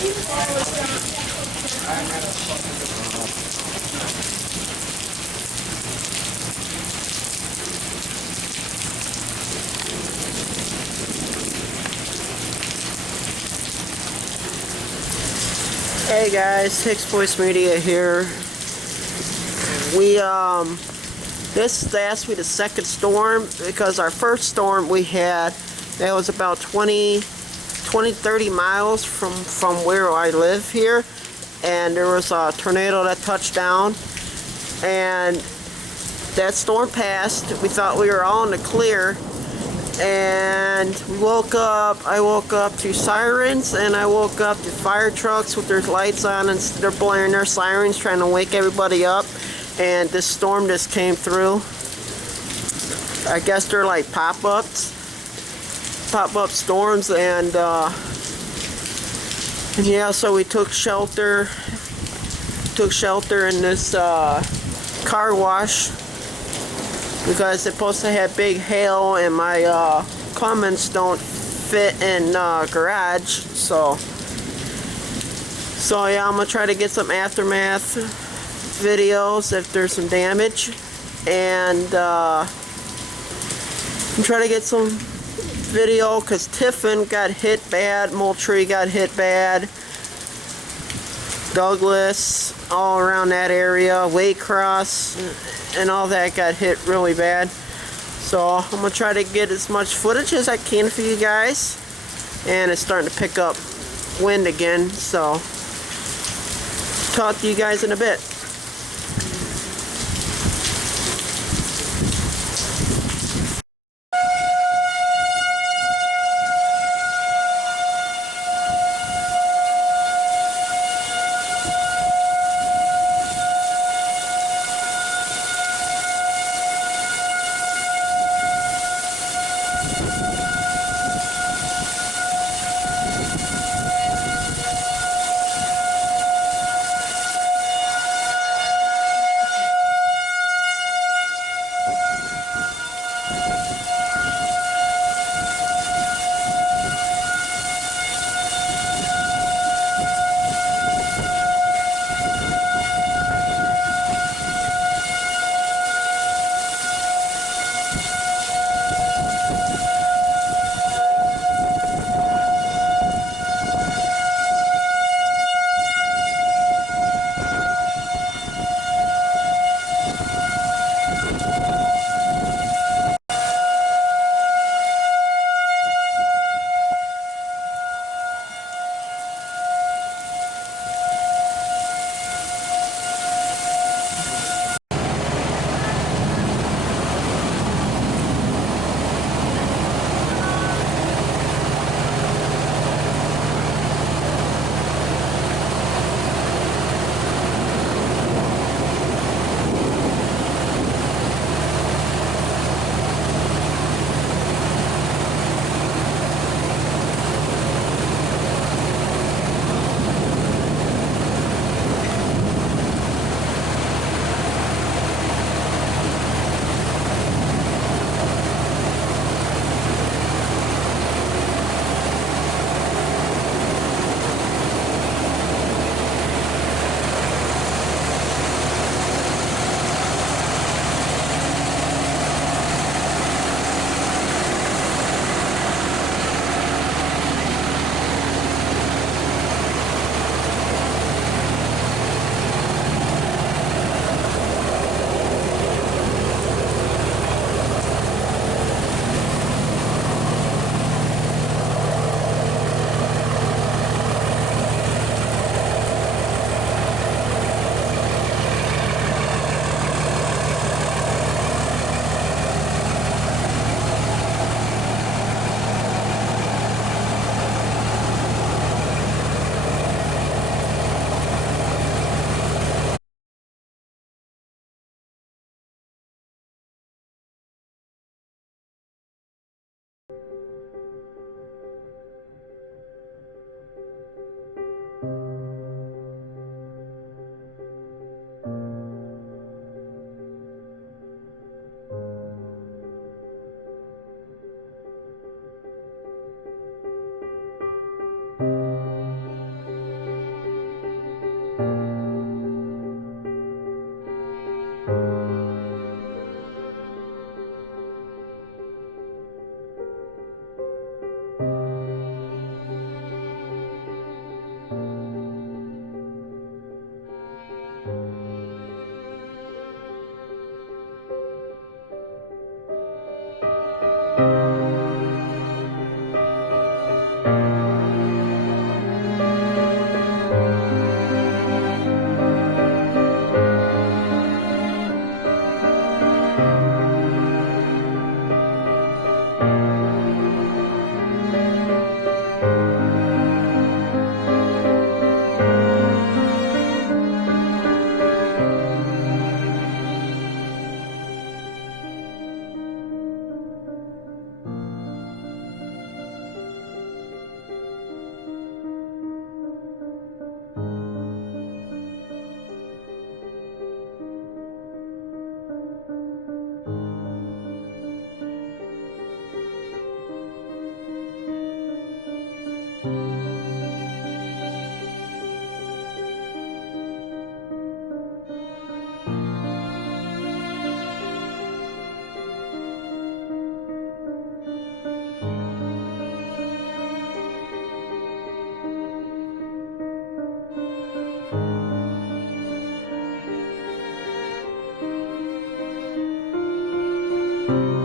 Hey guys, Hicks Voice Media here. This has to be the second storm, because our first storm we had, that was about 30 miles from where I live here, and there was a tornado that touched down, and that storm passed. We thought we were all in the clear, and I woke up to sirens, and I woke up to fire trucks with their lights on, and they're blaring their sirens trying to wake everybody up. And this storm just came through. I guess they're like pop-up storms, and yeah, so we took shelter in this car wash, because it's supposed to have big hail, and my Cummins don't fit in garage, so yeah, I'm gonna try to get some aftermath videos if there's some damage, and try to get some video, because Tiffin got hit bad, Moultrie got hit bad, Douglas, all around that area, Waycross, and all that got hit really bad. So I'm gonna try to get as much footage as I can for you guys, and it's starting to pick up wind again, so talk to you guys in a bit. you.